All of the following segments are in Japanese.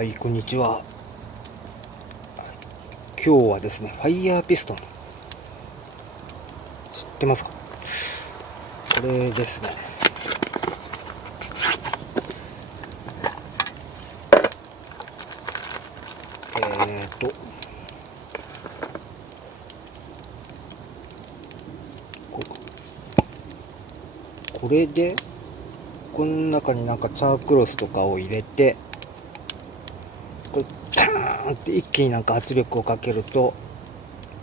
はい、こんにちは。今日はですね、ファイヤーピストン。知ってますか？これですね。これで、この中になんかチャークロスとかを入れて、これチャーンって一気になんか圧力をかけると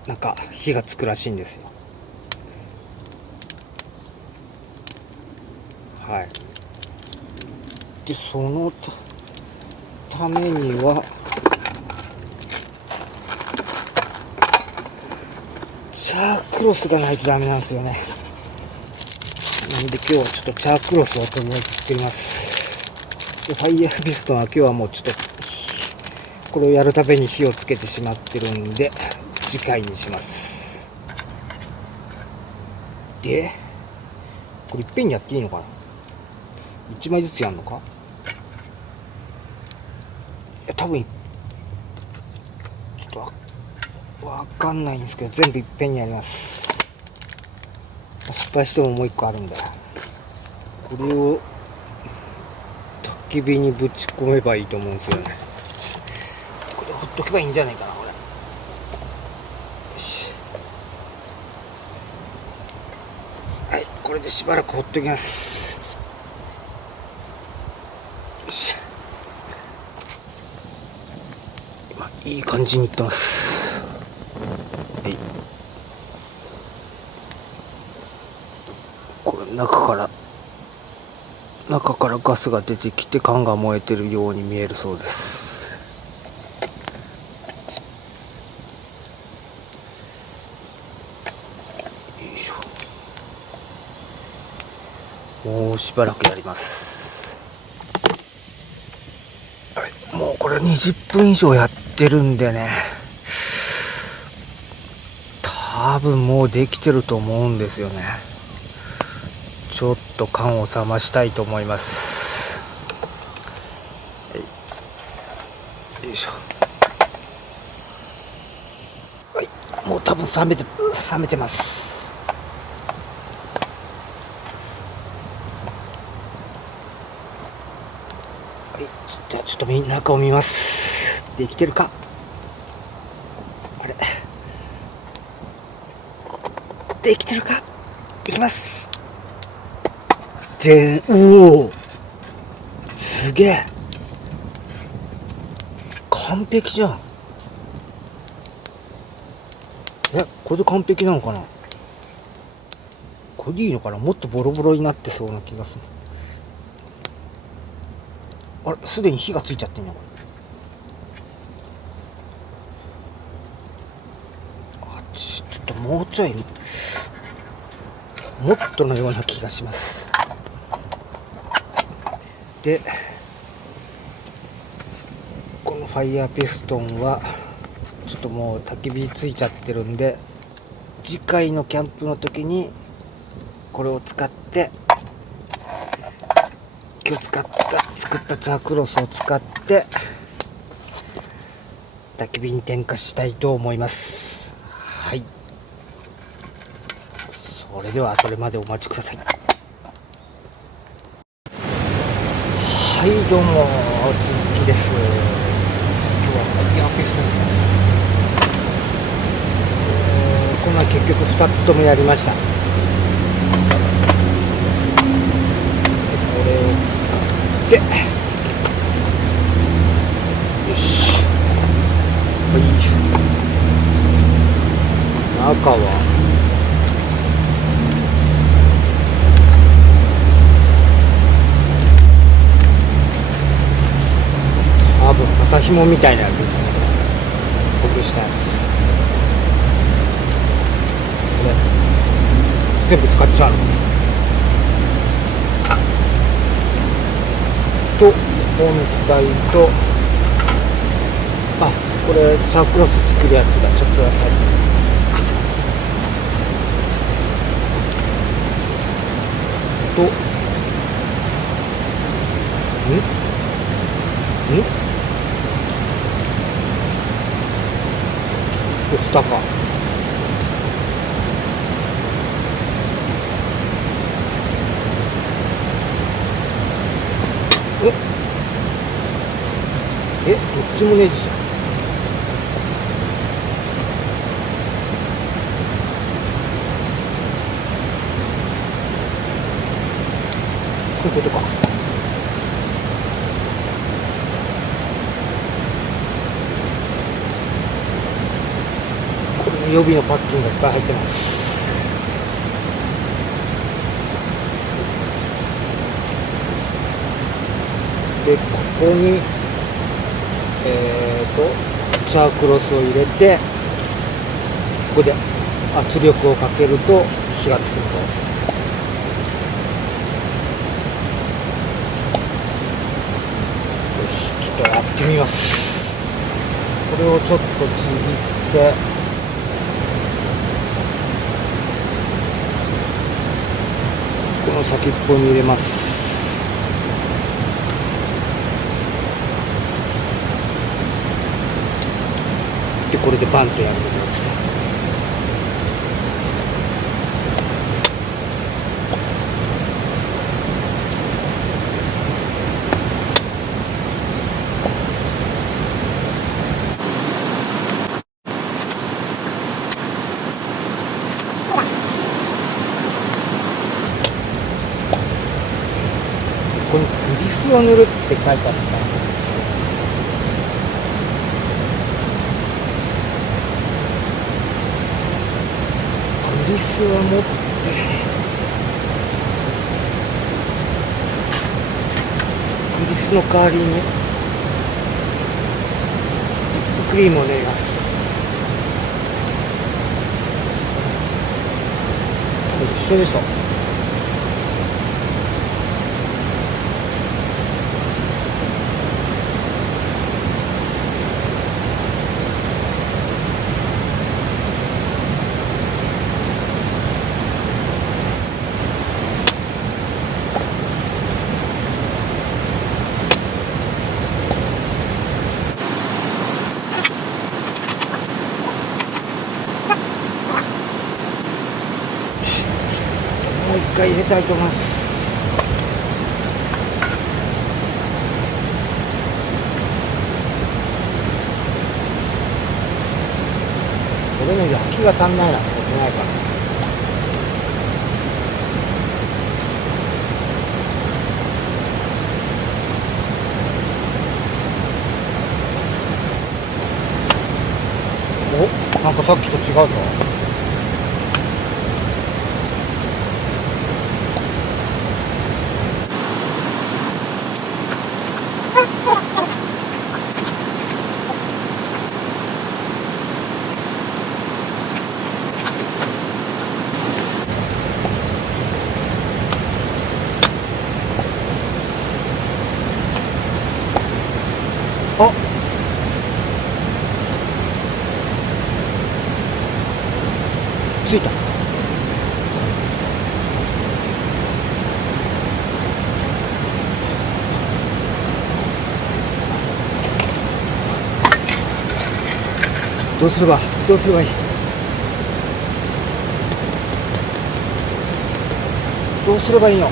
なんか火がつくらしいんですよ。はい。でそのためにはチャークロスがないとダメなんですよね。なんで今日はちょっとチャークロスを取り作ります。でファイヤーピストンは今日はもうちょっとこれをやるために火をつけてしまってるんで次回にします。でこれいっぺんにやっていいのかな。1枚ずつやるのか。いや多分ちょっとわかんないんですけど全部いっぺんにやります。失敗してももう一個あるんだ。これを焚き火にぶち込めばいいと思うんですよね。これほっとけばいいんじゃないかな。これよし、はい、これでしばらくほっときます。よし、今いい感じにいってます。はい、これ中からガスが出てきて缶が燃えてるように見えるそうです。よいしょ。もうしばらくやります。はい、もうこれ20分以上やってるんでね、多分もうできてると思うんですよね。ちょっと缶を冷ましたいと思います。はい、よいしょ。はい、もう多分冷めてます。はい、じゃあちょっと中を見ます。できてるか。あれ、できてるか。いきます。おお、すげえ、完璧じゃん。これで完璧なのかな。これでいいのかな。もっとボロボロになってそうな気がする。あれ、すでに火がついちゃってんの。ちょっともうちょいもっとのような気がします。でこのファイヤーピストンはちょっともう焚き火ついちゃってるんで、次回のキャンプの時にこれを使って今日作ったチャークロスを使って焚き火に点火したいと思います。はい、それではそれまでお待ちください。はい、どうも続きです。今日はファイヤーピストンです。この結局2つともやりました。これを使ってよし、はい、中は多分麻紐みたいなやつですね。ほぐしたやつ。これ全部使っちゃうのと本体と、これチャークロス作るやつがちょっとだけ入ってます。と蓋か。どっちもネジじゃん。こういうことか。これも予備のパッキンがいっぱい入ってます。で、ここにチャークロスを入れて、ここで圧力をかけると火がつくと。よし、ちょっとやってみます。これをちょっとちぎって、この先っぽに入れます。で、これでバンとやることです。ここにグリスを塗るって書いてあった。グリスは持って、グリスの代わりにリップクリームを塗ります。一緒でしょ。もう一回入れたいと思います。これの焼きが足んないなってことないかな。お、なんかさっきと違うぞ。あ、ついた。どうすればいい。どうすればいいの。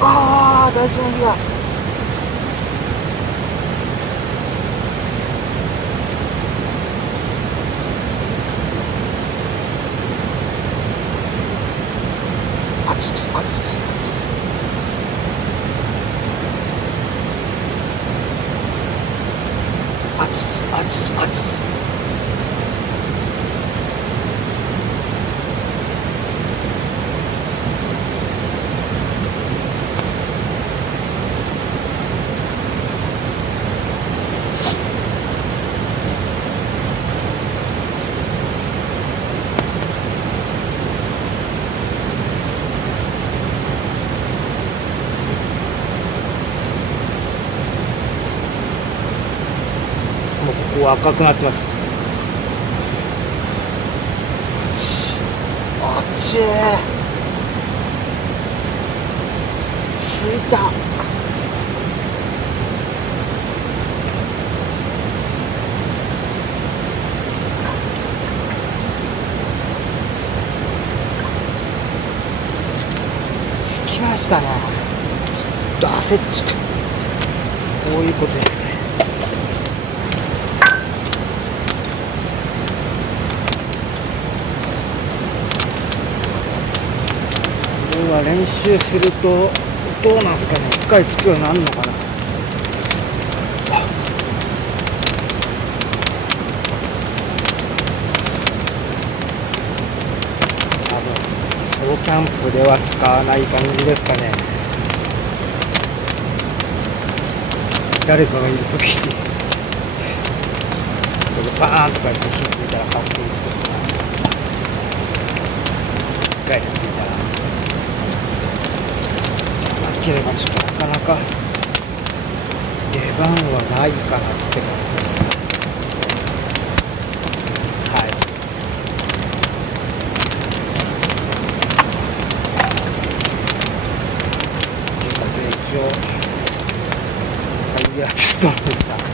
ああ、大事な火が。あちちあちちあちちあちちあちちあちち。うわ赤くなってます。あっちー着いた。着きましたね。ちょっと焦っちゃった。こういうことですね。これは練習するとどうなんすかね。一回つくようになるのかな。多分ソロキャンプでは使わない感じですかね。誰かがいるときにこれバーンとか言って火ついたらかっこいいですけど、一回でついたらじゃなければちょっとなかなか出番はないかなって感じですね。はい。ということで一応ファイヤーピストンでした。